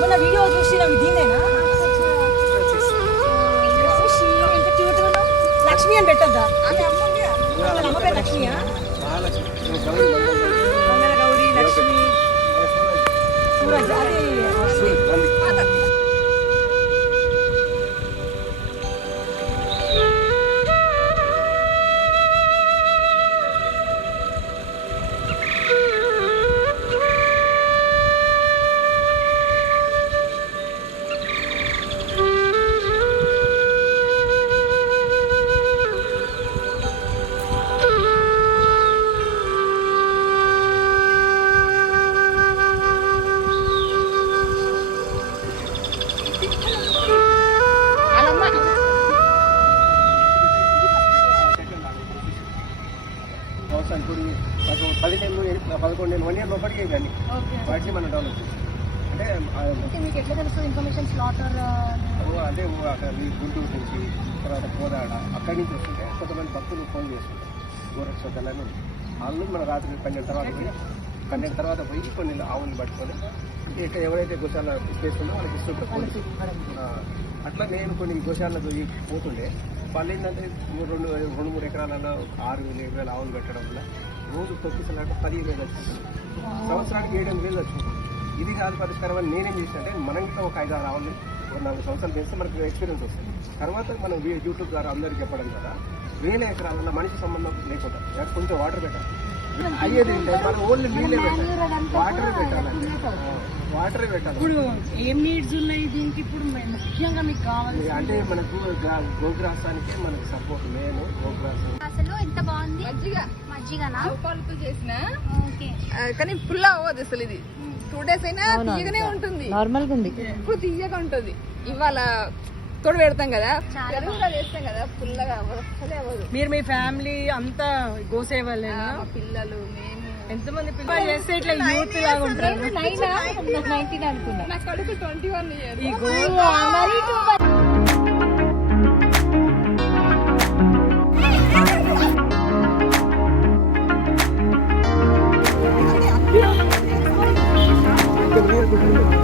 మొన్న వీడియో చూసి దీనేనా లక్ష్మి అని పెట్టద్దా అమ్మ పేరు లక్ష్మియా మంగళ గౌరీ లక్ష్మి సూరజ్ అది ఇప్పుడు 11 1 ఇయర్ లోపలికి కానీ వాటిని మనం డెవలప్ చేస్తాం అంటే మీకు ఎట్లా తెలుసు ఇన్ఫర్మేషన్ స్లాటర్ అంటే అక్కడ గుంటూరు నుంచి తర్వాత కోదాడ అక్కడి నుంచి వస్తుంటే కొంతమంది భక్తులు ఫోన్ చేస్తుంటారు గోరక్షలని వాళ్ళు మన రాత్రి 12 తర్వాత పోయి కొన్ని ఆవులు పట్టుకొని ఇక్కడ ఎవరైతే గోశాల స్పేస్ ఉందో వాళ్ళకి ఇస్తుంటారు. అట్లా నేను కొన్ని గోశాలకు పోతుండే వాళ్ళు ఏంటంటే 2-3 ఎకరాలలో 6,000-7,000 ఆవులు పెట్టడం వల్ల రోజు తొక్కిసలాట 15,000 వచ్చింది, సంవత్సరానికి 7,000 వచ్చింది. ఇది కాదు పరిష్కారం అని నేనేం చేశానంటే మనం ఇంకా ఒక 5-6 ఆవులు 4 సంవత్సరాలు చేస్తే మనకు ఎక్స్పీరియన్స్ వస్తుంది. తర్వాత మనం యూట్యూబ్ ద్వారా అందరికీ చెప్పడం కదా 1,000 ఎకరాలలో మనిషి సంబంధం లేకుండా కొంచెం వాటర్ పెట్టాలి. అయ్యేది మనం ఓన్లీ నీళ్ళే పెట్టాలి, వాటరే పెట్టాలి. ఇప్పుడు ఏం నీడ్స్ ఉన్నాయి దీనికి? ఇప్పుడు ముఖ్యంగా మీకు కావాలి అంటే మనకు గోగ్రాసానికి మనకు సపోర్ట్ మెయిన్ గోగ్రాసం. అసలు ఎంత బాగుంది మజ్జిగనా చేసిన కానీ పుల్ల అవ్వదు అసలు. ఇది 2 days అయినా తీయగానే ఉంటుంది, నార్మల్ గా ఉంది, ఇప్పుడు తీయగా ఉంటుంది. ఇవాళ తోడు పెడతాం కదా, పెరుగుగా చేస్తాం కదా, పుల్లగా అసలే అవ్వదు. మీరు మీ ఫ్యామిలీ అంతా గోసేవాళ్ళేనా? మా పిల్లలు మేము ఎంతమంది పిల్లలు చేస్తే ఇట్లా యూత్ లాగా ఉంటారు? 19 అనుకున్నా, నా కడుపు 21 years. ఈ గో మీరు